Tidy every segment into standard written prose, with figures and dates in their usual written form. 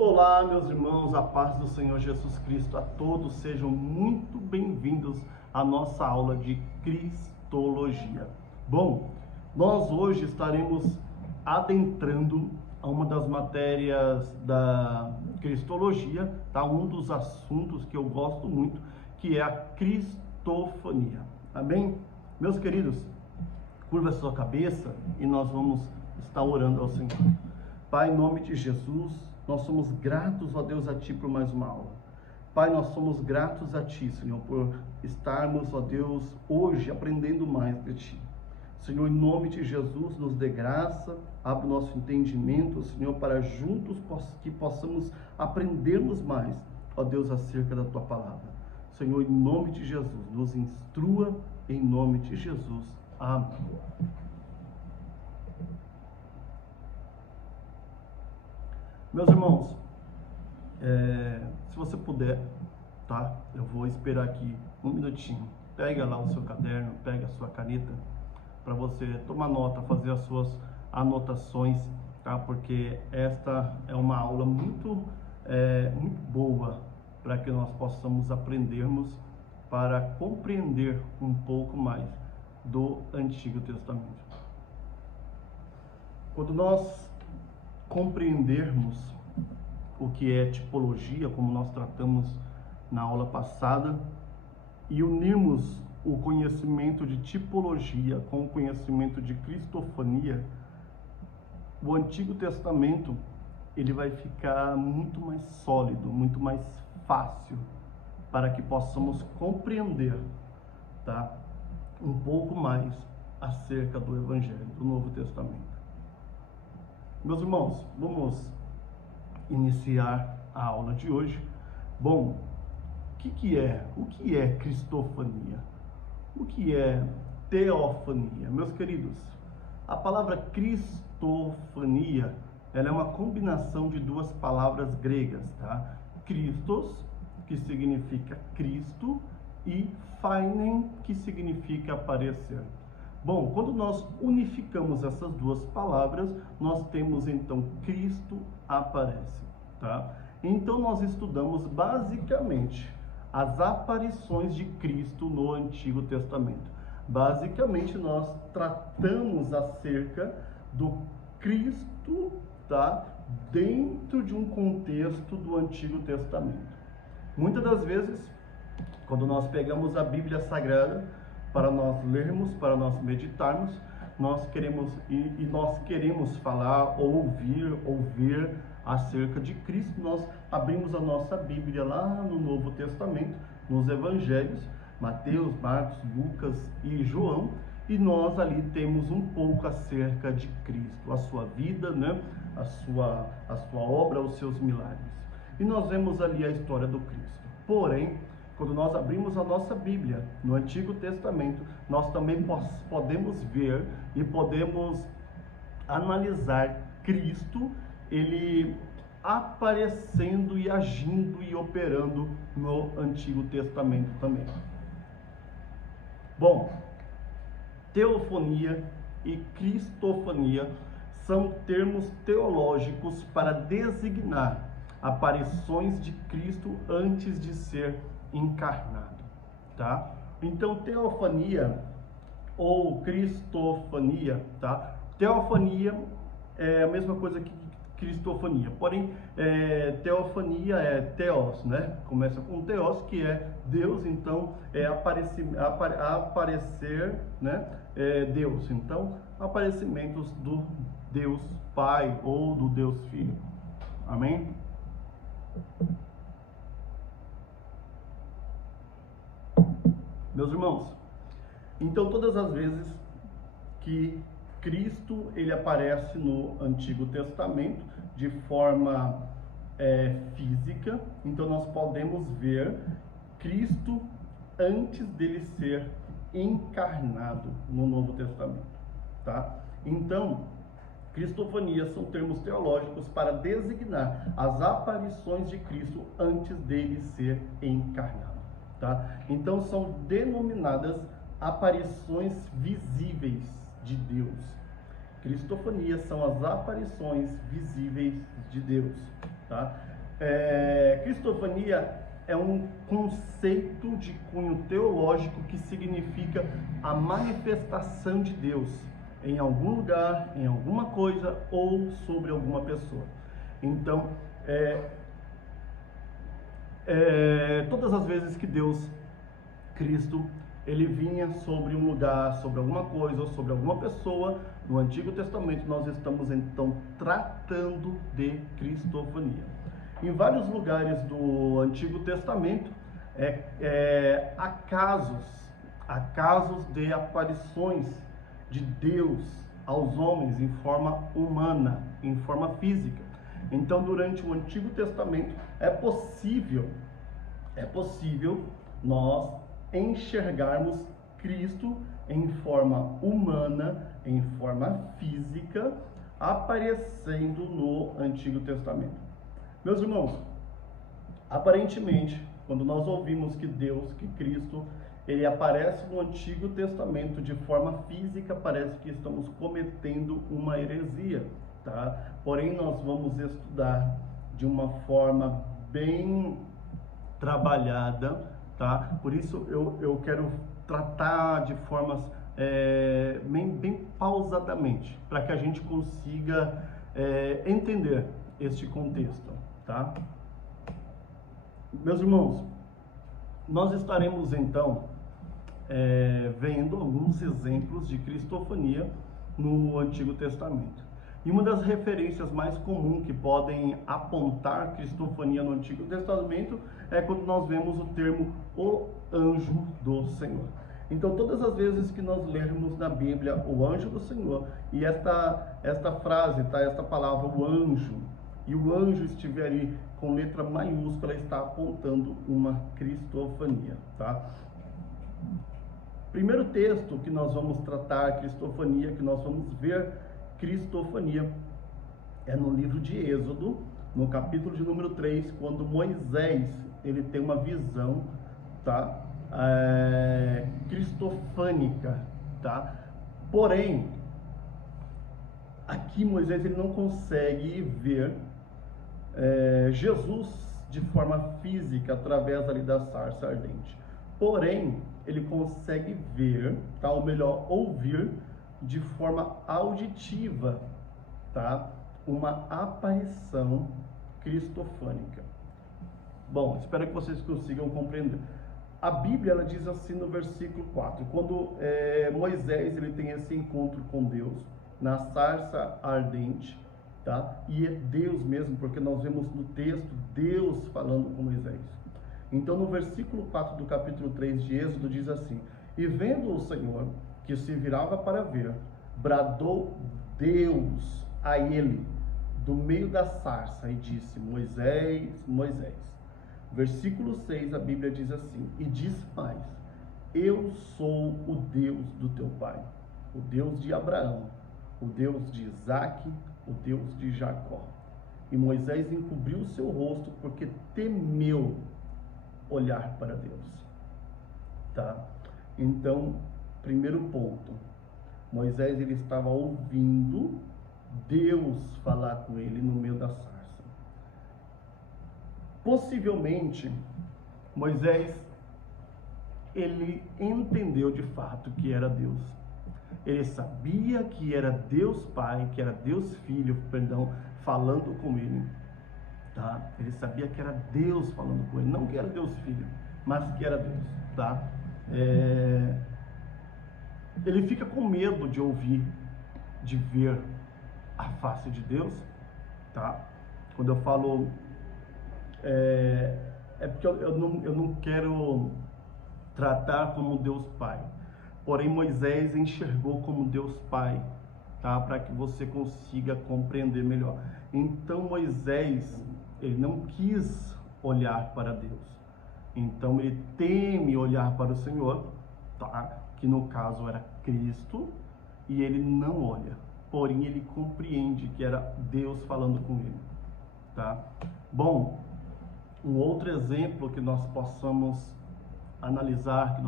Olá, meus irmãos, a paz do Senhor Jesus Cristo a todos, sejam muito bem-vindos à nossa aula de Cristologia. Bom, nós hoje estaremos adentrando a uma das matérias da Cristologia, tá? Um dos assuntos que eu gosto muito, que é a cristofania. Amém? Meus queridos, curva a sua cabeça e nós vamos estar orando ao Senhor. Pai, em nome de Jesus, nós somos gratos, ó Deus, a Ti por mais uma aula. Pai, nós somos gratos a Ti, Senhor, por estarmos, ó Deus, hoje aprendendo mais de Ti. Senhor, em nome de Jesus, nos dê graça, abre o nosso entendimento, Senhor, para juntos que possamos aprendermos mais, ó Deus, acerca da Tua palavra. Senhor, em nome de Jesus, nos instrua, em nome de Jesus. Amém. Meus irmãos, se você puder, tá? Eu vou esperar aqui um minutinho. Pega lá o seu caderno, pega a sua caneta, para você tomar nota, fazer as suas anotações, tá? Porque esta é uma aula muito boa para que nós possamos aprendermos para compreender um pouco mais do Antigo Testamento. Quando nós compreendermos o que é tipologia, como nós tratamos na aula passada, e unirmos o conhecimento de tipologia com o conhecimento de cristofania, o Antigo Testamento ele vai ficar muito mais sólido, muito mais fácil para que possamos compreender, tá? Um pouco mais acerca do Evangelho, do Novo Testamento. Meus irmãos, vamos iniciar a aula de hoje. Bom, o que é cristofania? O que é teofania? Meus queridos, a palavra cristofania, ela é uma combinação de duas palavras gregas, tá? Christos, que significa Cristo, e phainen, que significa aparecer. Bom, quando nós unificamos essas duas palavras, nós temos então Cristo aparece, tá? Então nós estudamos basicamente as aparições de Cristo no Antigo Testamento. Basicamente nós tratamos acerca do Cristo, tá? Dentro de um contexto do Antigo Testamento. Muitas das vezes, quando nós pegamos a Bíblia Sagrada, para nós lermos, para nós meditarmos, nós queremos falar, ouvir acerca de Cristo. Nós abrimos a nossa Bíblia lá no Novo Testamento, nos Evangelhos, Mateus, Marcos, Lucas e João, e nós ali temos um pouco acerca de Cristo, a sua vida, né? a sua obra, os seus milagres. E nós vemos ali a história do Cristo. Porém, quando nós abrimos a nossa Bíblia no Antigo Testamento, nós também podemos ver e podemos analisar Cristo, ele aparecendo e agindo e operando no Antigo Testamento também. Bom, teofania e cristofania são termos teológicos para designar aparições de Cristo antes de ser encarnado, tá? Então, teofania ou cristofania, tá? Teofania é a mesma coisa que cristofania, porém, teofania é teos, né? Começa com teos, que é Deus, então, aparecer, né? Deus, então, aparecimentos do Deus Pai ou do Deus Filho, amém? Meus irmãos, então todas as vezes que Cristo ele aparece no Antigo Testamento de forma física, então nós podemos ver Cristo antes dele ser encarnado no Novo Testamento, tá? Então, cristofania são termos teológicos para designar as aparições de Cristo antes dele ser encarnado. Tá? Então são denominadas aparições visíveis de Deus. Cristofania são as aparições visíveis de Deus. tá? Cristofania é um conceito de cunho teológico que significa a manifestação de Deus em algum lugar, em alguma coisa ou sobre alguma pessoa. Então, todas as vezes que Deus, Cristo, ele vinha sobre um lugar, sobre alguma coisa ou sobre alguma pessoa, no Antigo Testamento nós estamos então tratando de cristofania. Em vários lugares do Antigo Testamento há casos de aparições de Deus aos homens em forma humana, em forma física. Então, durante o Antigo Testamento é possível nós enxergarmos Cristo em forma humana, em forma física, aparecendo no Antigo Testamento. Meus irmãos, aparentemente, quando nós ouvimos que Deus, que Cristo, ele aparece no Antigo Testamento de forma física, parece que estamos cometendo uma heresia, tá? Porém, nós vamos estudar de uma forma bem trabalhada, tá? Por isso eu quero tratar de formas bem pausadamente, para que a gente consiga entender este contexto, tá? Meus irmãos, nós estaremos então vendo alguns exemplos de cristofania no Antigo Testamento. E uma das referências mais comuns que podem apontar cristofania no Antigo Testamento é quando nós vemos o termo o anjo do Senhor. Então, todas as vezes que nós lermos na Bíblia o anjo do Senhor, e esta frase, tá? Esta palavra, o anjo, e o anjo estiver ali com letra maiúscula, está apontando uma cristofania, tá? Primeiro texto que nós vamos tratar cristofania, que nós vamos ver cristofania, é no livro de Êxodo, no capítulo de número 3, quando Moisés, ele tem uma visão, tá? Cristofânica, tá? Porém, aqui Moisés, ele não consegue ver Jesus de forma física através ali da sarça ardente. Porém, ele consegue ver, tá? Ou melhor, ouvir de forma auditiva, tá? Uma aparição cristofânica. Bom, espero que vocês consigam compreender. A Bíblia, ela diz assim no versículo 4, quando Moisés, ele tem esse encontro com Deus na sarça ardente, tá? E é Deus mesmo, porque nós vemos no texto Deus falando com Moisés. Então, no versículo 4 do capítulo 3 de Êxodo, diz assim: e vendo o Senhor que se virava para ver, bradou Deus a ele do meio da sarça e disse: Moisés, Moisés. Versículo 6, a Bíblia diz assim: e disse mais: eu sou o Deus do teu pai, o Deus de Abraão, o Deus de Isaque, o Deus de Jacó. E Moisés encobriu o seu rosto porque temeu olhar para Deus, tá? Então, primeiro ponto, Moisés, ele estava ouvindo Deus falar com ele no meio da sarça. Possivelmente, Moisés, ele entendeu de fato que era Deus. Ele sabia que era Deus Pai, que era Deus Filho, falando com ele, tá? Ele sabia que era Deus falando com ele, não que era Deus Filho, mas que era Deus, tá? Ele fica com medo de ouvir, de ver a face de Deus, tá? Quando eu falo porque eu não quero tratar como Deus Pai, porém Moisés enxergou como Deus Pai, tá? Para que você consiga compreender melhor. Então Moisés, ele não quis olhar para Deus, então ele teme olhar para o Senhor, tá? Que no caso era Cristo, e ele não olha, porém ele compreende que era Deus falando com ele, tá? Bom, um outro exemplo que nós podemos analisar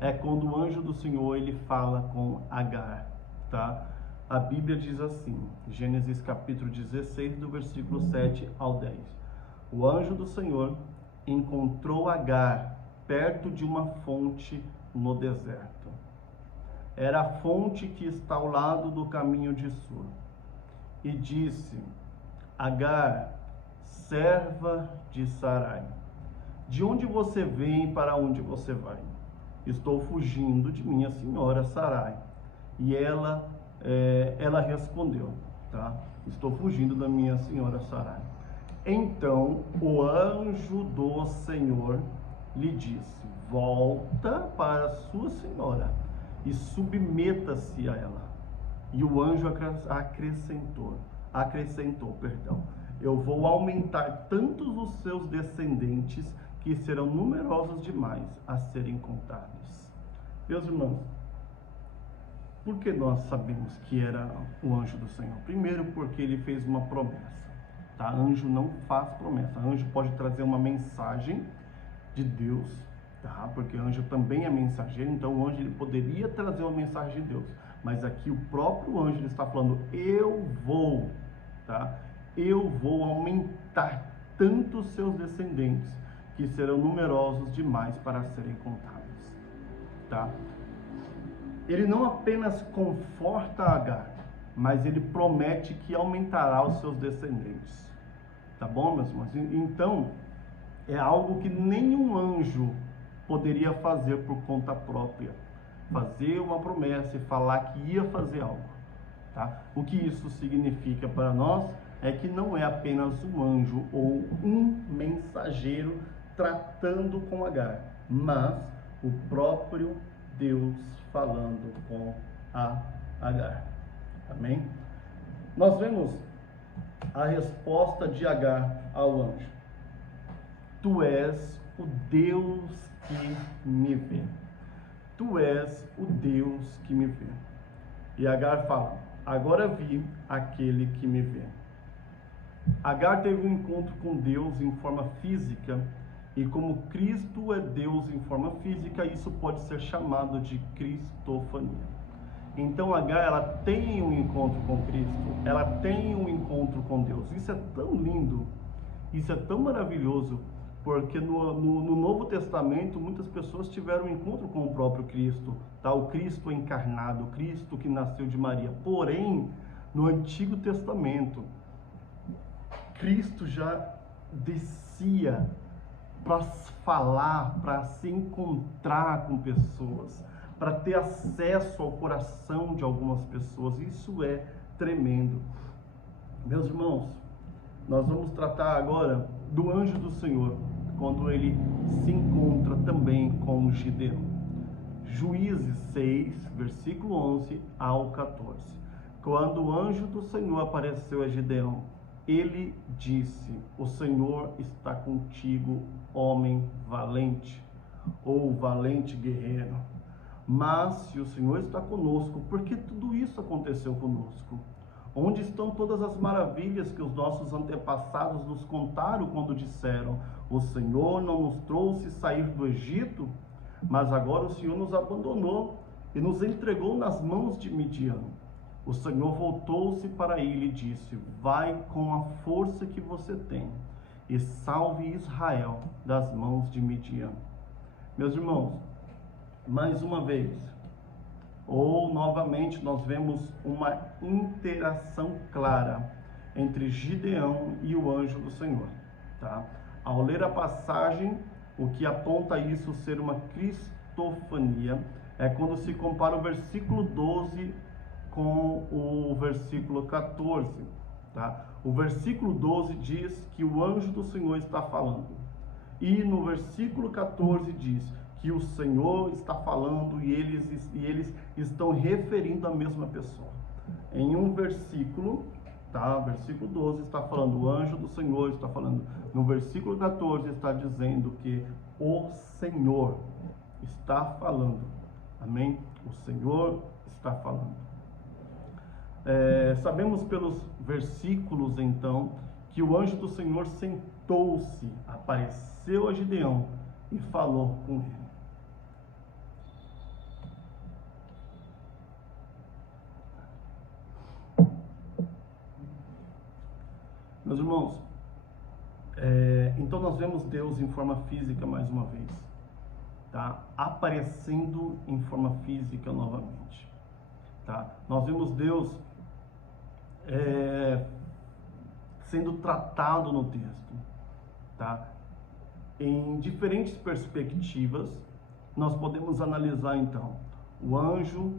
é quando o anjo do Senhor, ele fala com Agar, tá? A Bíblia diz assim, Gênesis capítulo 16, do versículo 7 ao 10. O anjo do Senhor encontrou Agar perto de uma fonte no deserto. Era a fonte que está ao lado do caminho de Sur. E disse: Agar, serva de Sarai, de onde você vem e para onde você vai? Estou fugindo de minha senhora Sarai. E ela respondeu, tá? Estou fugindo da minha senhora Sarai. Então o anjo do Senhor lhe disse: volta para sua senhora e submeta-se a ela. E o anjo acrescentou, eu vou aumentar tantos os seus descendentes que serão numerosos demais a serem contados. Meus irmãos, por que nós sabemos que era o anjo do Senhor? Primeiro, porque ele fez uma promessa, tá? Anjo não faz promessa. Anjo pode trazer uma mensagem de Deus, tá? Porque anjo também é mensageiro, então o anjo ele poderia trazer uma mensagem de Deus. Mas aqui o próprio anjo ele está falando: eu vou, tá? Eu vou aumentar tanto os seus descendentes que serão numerosos demais para serem contados, tá? Ele não apenas conforta Agar, mas ele promete que aumentará os seus descendentes, tá bom, meus irmãos? Então, é algo que nenhum anjo poderia fazer por conta própria, fazer uma promessa e falar que ia fazer algo, tá? O que isso significa para nós é que não é apenas um anjo ou um mensageiro tratando com Agar, mas o próprio Deus falando com a Agar. Amém? Nós vemos a resposta de Agar ao anjo: tu és o Deus que me vê. Tu és o Deus que me vê. E Agar fala: agora vi aquele que me vê. Agar teve um encontro com Deus em forma física, e como Cristo é Deus em forma física, isso pode ser chamado de cristofania. Então Agar, ela tem um encontro com Cristo, ela tem um encontro com Deus. Isso é tão lindo, isso é tão maravilhoso, porque no Novo Testamento muitas pessoas tiveram um encontro com o próprio Cristo, tá? O Cristo encarnado, o Cristo que nasceu de Maria. Porém, no Antigo Testamento, Cristo já descia para falar, para se encontrar com pessoas, para ter acesso ao coração de algumas pessoas. Isso é tremendo. Meus irmãos, nós vamos tratar agora do anjo do Senhor, quando ele se encontra também com Gideão. Juízes 6, versículo 11 ao 14. Quando o anjo do Senhor apareceu a Gideão, ele disse: o Senhor está contigo, homem valente, ou valente guerreiro. Mas se o Senhor está conosco, por que tudo isso aconteceu conosco? Onde estão todas as maravilhas que os nossos antepassados nos contaram quando disseram: o Senhor não nos trouxe sair do Egito? Mas agora o Senhor nos abandonou e nos entregou nas mãos de Midian. O Senhor voltou-se para ele e disse: vai com a força que você tem e salve Israel das mãos de Midian. Meus irmãos, mais uma vez, ou novamente, nós vemos uma interação clara entre Gideão e o anjo do Senhor, tá? Ao ler a passagem, o que aponta isso ser uma cristofania é quando se compara o versículo 12 com o versículo 14, tá? O versículo 12 diz que o anjo do Senhor está falando, e no versículo 14 diz que o Senhor está falando e eles estão referindo a mesma pessoa. Em um versículo, tá? Versículo 12 está falando o anjo do Senhor, está falando. No versículo 14 está dizendo que o Senhor está falando. Amém? O Senhor está falando. Sabemos pelos versículos, então, que o anjo do Senhor sentou-se, apareceu a Gideão e falou com ele. Meus irmãos, então nós vemos Deus em forma física mais uma vez, tá? Aparecendo em forma física novamente, tá? Nós vemos Deus sendo tratado no texto, tá? Em diferentes perspectivas, nós podemos analisar então o anjo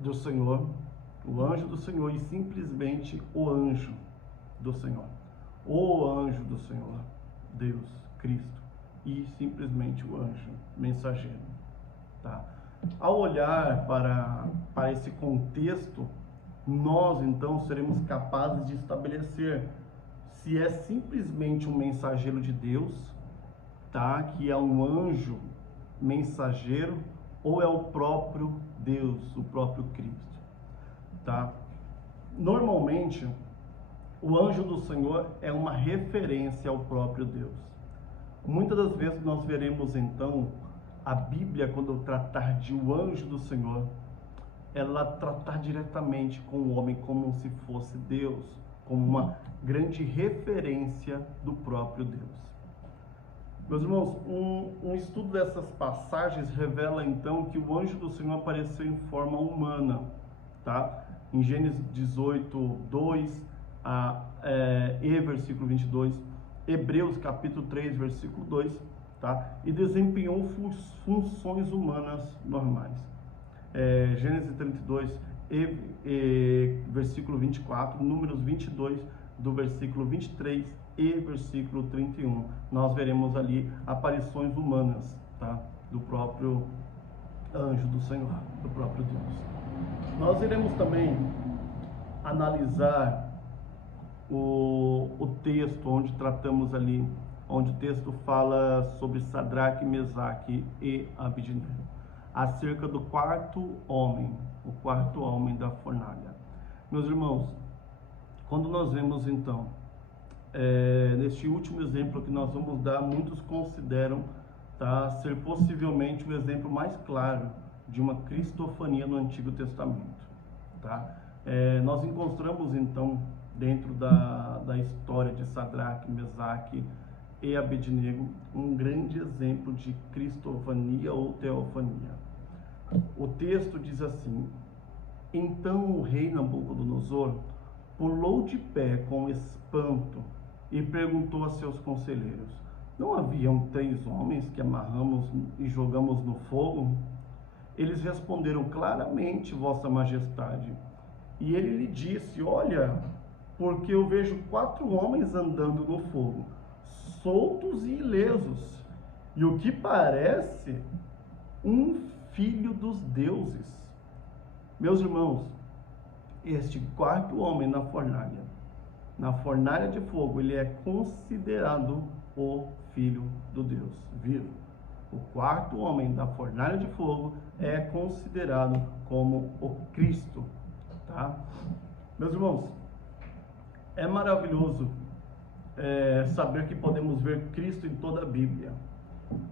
do Senhor, e simplesmente o anjo do Senhor, o anjo do Senhor, Deus, Cristo, e simplesmente o anjo mensageiro, tá? Ao olhar para esse contexto, nós então seremos capazes de estabelecer se é simplesmente um mensageiro de Deus, tá? Que é um anjo mensageiro, ou é o próprio Deus, o próprio Cristo, tá? Normalmente, o anjo do Senhor é uma referência ao próprio Deus. Muitas das vezes nós veremos então a Bíblia, quando tratar de o anjo do Senhor, ela tratar diretamente com o homem como se fosse Deus, como uma grande referência do próprio Deus. Meus irmãos, um estudo dessas passagens revela então que o anjo do Senhor apareceu em forma humana, tá? Em Gênesis 18, 2 e versículo 22, Hebreus capítulo 3, versículo 2, tá? E desempenhou funções humanas normais. Gênesis 32, versículo 24, Números 22, do versículo 23 e versículo 31. Nós veremos ali aparições humanas, tá? Do próprio anjo do Senhor, do próprio Deus. Nós iremos também analisar o texto onde tratamos ali, onde o texto fala sobre Sadraque, Mesaque e Abednego, acerca do quarto homem, o quarto homem da fornalha. Meus irmãos, quando nós vemos então, neste último exemplo que nós vamos dar, muitos consideram, tá, ser possivelmente o exemplo mais claro de uma cristofania no Antigo Testamento, tá? Nós encontramos então, dentro da história de Sadraque, Mesaque e Abednego, um grande exemplo de cristofania ou teofania. O texto diz assim: então o rei Nabucodonosor pulou de pé com espanto e perguntou a seus conselheiros: não haviam 3 homens que amarramos e jogamos no fogo? Eles responderam: claramente, vossa majestade. E ele lhe disse: olha, porque eu vejo 4 homens andando no fogo, soltos e ilesos, e o que parece um filho dos deuses. Meus irmãos, este quarto homem na fornalha de fogo, ele é considerado o filho do Deus vivo. O quarto homem da fornalha de fogo é considerado como o Cristo, tá? Meus irmãos, é maravilhoso saber que podemos ver Cristo em toda a Bíblia.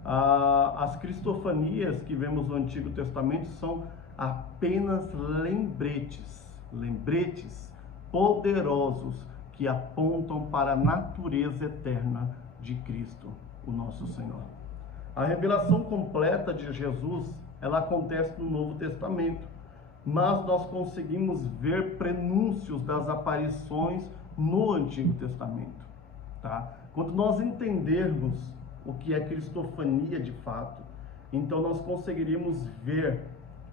As cristofanias que vemos no Antigo Testamento são apenas lembretes poderosos que apontam para a natureza eterna de Cristo, o nosso Senhor. A revelação completa de Jesus, ela acontece no Novo Testamento, mas nós conseguimos ver prenúncios das aparições no Antigo Testamento, tá? Quando nós entendermos o que é cristofania de fato, então nós conseguiríamos ver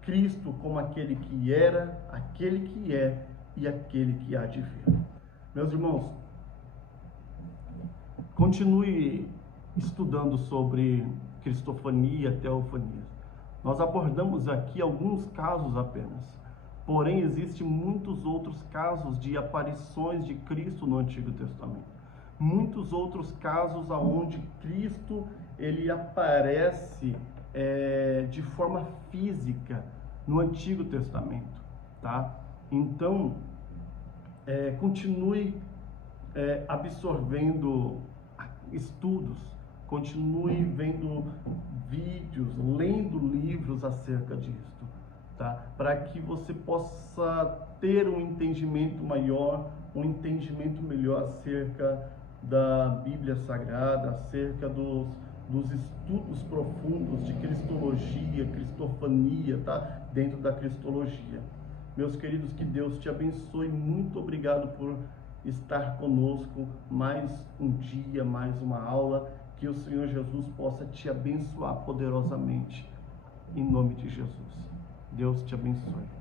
Cristo como aquele que era, aquele que é e aquele que há de vir. Meus irmãos, continue estudando sobre cristofania, teofania. Nós abordamos aqui alguns casos apenas, porém existem muitos outros casos de aparições de Cristo no Antigo Testamento. Muitos outros casos onde Cristo ele aparece de forma física no Antigo Testamento, tá? Então, continue absorvendo estudos, continue vendo vídeos, lendo livros acerca disso, tá? Para que você possa ter um entendimento maior um entendimento melhor acerca da Bíblia Sagrada, acerca dos estudos profundos de cristologia, cristofania, tá? Dentro da cristologia. Meus queridos, que Deus te abençoe. Muito obrigado por estar conosco mais um dia, mais uma aula. Que o Senhor Jesus possa te abençoar poderosamente. Em nome de Jesus. Deus te abençoe.